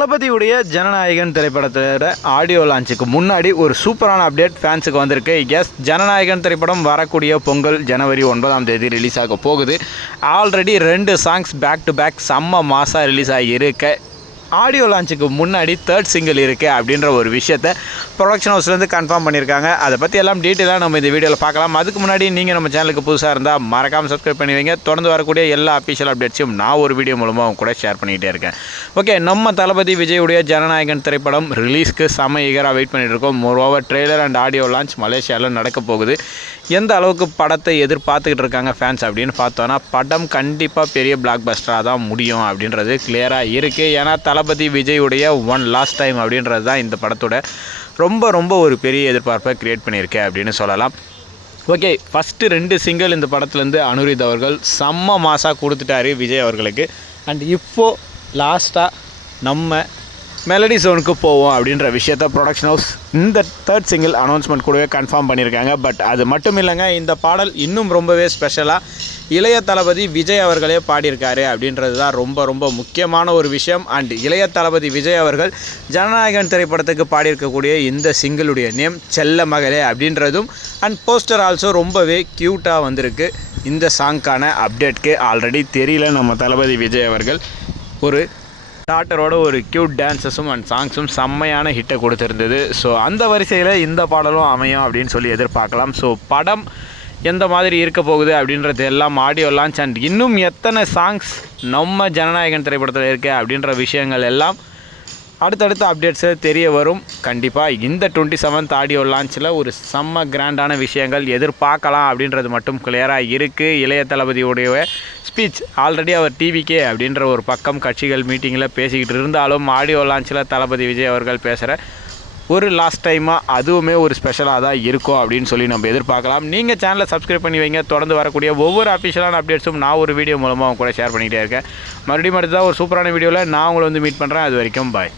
தளபதியுடைய ஜனநாயகன் திரைப்படத்தோட ஆடியோ லான்ச்சுக்கு முன்னாடி ஒரு சூப்பரான அப்டேட் ஃபேன்ஸுக்கு வந்திருக்கு. எஸ், ஜனநாயகன் திரைப்படம் வரக்கூடிய பொங்கல் ஜனவரி 9ஆம் தேதி ரிலீஸ் ஆக போகுது. Already 2 songs back to back செம்ம மாசாக ரிலீஸ் ஆகியிருக்க. ஆடியோ லான்ச்சுக்கு முன்னாடி 3rd சிங்கிள் இருக்குது அப்படின்ற ஒரு விஷயத்தை ப்ரொடக்ஷன் ஹவுஸ்லேருந்து கன்ஃபார்ம் பண்ணியிருக்காங்க. அதை பற்றி எல்லாம் டீட்டெயிலாக நம்ம இந்த வீடியோவில் பார்க்கலாம். அதுக்கு முன்னாடி நீங்கள் நம்ம சேனலுக்கு புதுசாக இருந்தால் மறக்காமல் சப்ஸ்கிரைப் பண்ணி வைங்க. தொடர்ந்து வரக்கூடிய எல்லா அஃபிஷியல் அப்டேட்ஸையும் நான் ஒரு வீடியோ மூலமாக கூட ஷேர் பண்ணிக்கிட்டே இருக்கேன். ஓகே, நம்ம தளபதி விஜயுடைய ஜனநாயகன் திரைப்படம் ரிலீஸ்க்கு செம்ம ஈகராக வெயிட் பண்ணிட்டு இருக்கோம். Moreover trailer and audio launch மலேசியாவில் நடக்க போகுது. எந்த அளவுக்கு படத்தை எதிர்பார்த்துக்கிட்டு இருக்காங்க ஃபேன்ஸ் அப்படின்னு பார்த்தோன்னா, படம் கண்டிப்பாக பெரிய பிளாக் பஸ்டராக தான் முடியும் அப்படின்றது கிளியராக இருக்குது. ஏன்னா தளபதி விஜயுடைய ஒன் லாஸ்ட் டைம் அப்படின்றது தான் இந்த படத்தோட ரொம்ப ஒரு பெரிய எதிர்பார்ப்பை க்ரியேட் பண்ணியிருக்கேன் அப்படின்னு சொல்லலாம். ஓகே, ஃபஸ்ட்டு 2 சிங்கிள் இந்த படத்துலேருந்து அனுரித் அவர்கள் செம்ம மாசாக கொடுத்துட்டாரு விஜய் அவர்களுக்கு. அண்ட் இப்போது லாஸ்ட்டாக நம்ம மெலடி ஜோனுக்கு போவோம் அப்படின்ற விஷயத்த ப்ரொடக்ஷன் ஹவுஸ் இந்த 3rd சிங்கிள் அனௌன்ஸ்மெண்ட் கூடவே கன்ஃபார்ம் பண்ணியிருக்காங்க. பட் அது மட்டும் இல்லைங்க, இந்த பாடல் இன்னும் ரொம்பவே ஸ்பெஷலாக இளைய தளபதி விஜய் அவர்களே பாடியிருக்காரு அப்படின்றது தான் ரொம்ப முக்கியமான ஒரு விஷயம். அண்ட் இளைய தளபதி விஜய் அவர்கள் ஜனநாயகன் திரைப்படத்துக்கு பாடியிருக்கக்கூடிய இந்த சிங்கிளுடைய நேம் செல்ல மகளே அப்படின்றதும். அண்ட் போஸ்டர் ஆல்சோ ரொம்பவே க்யூட்டாக வந்திருக்கு. இந்த சாங்க்கான அப்டேட்க்கு ஆல்ரெடி தெரியல நம்ம தளபதி விஜய் அவர்கள் ஒரு டாட்டரோட ஒரு க்யூட் டான்ஸஸும் அண்ட் சாங்ஸும் செம்மையான ஹிட்டை கொடுத்துருந்தது. ஸோ அந்த வரிசையில் இந்த பாடலும் அமையும் அப்படின்னு சொல்லி எதிர்பார்க்கலாம். ஸோ படம் எந்த மாதிரி இருக்க போகுது அப்படின்றது எல்லாம் ஆடியோ லான்ச் அண்ட் இன்னும் எத்தனை சாங்ஸ் நம்ம ஜனநாயகன் திரைப்படத்தில் இருக்குது அப்படின்ற விஷயங்கள் எல்லாம் அடுத்தடுத்த அப்டேட்ஸு தெரிய வரும். கண்டிப்பாக இந்த 27th ஆடியோ லான்ச்சில் ஒரு செம்ம கிராண்டான விஷயங்கள் எதிர்பார்க்கலாம் அப்படின்றது மட்டும் கிளியராக இருக்குது. இளைய தளபதியுடைய ஸ்பீச் ஆல்ரெடி அவர் டிவிக்கே அப்படின்ற ஒரு பக்கம் கட்சிகள் மீட்டிங்கில் பேசிக்கிட்டு இருந்தாலும், ஆடியோ லான்ச்சில் தளபதி விஜய் அவர்கள் பேசுகிற ஒரு லாஸ்ட் டைமாக அதுவுமே ஒரு ஸ்பெஷலாக தான் இருக்கும் அப்படின்னு சொல்லி நம்ம எதிர்பார்க்கலாம். நீங்கள் சேனலை சப்ஸ்கிரைப் பண்ணி வைங்க. தொடர்ந்து வரக்கூடிய ஒவ்வொரு அஃபிஷியலான அப்டேட்ஸும் நான் ஒரு வீடியோ மூலமாக கூட ஷேர் பண்ணிக்கிட்டே இருக்கேன். மறுபடியும் அடுத்ததாக ஒரு சூப்பரான வீடியோவில் நான் உங்களை மீட் பண்ணுறேன். அது வரைக்கும் பாய்.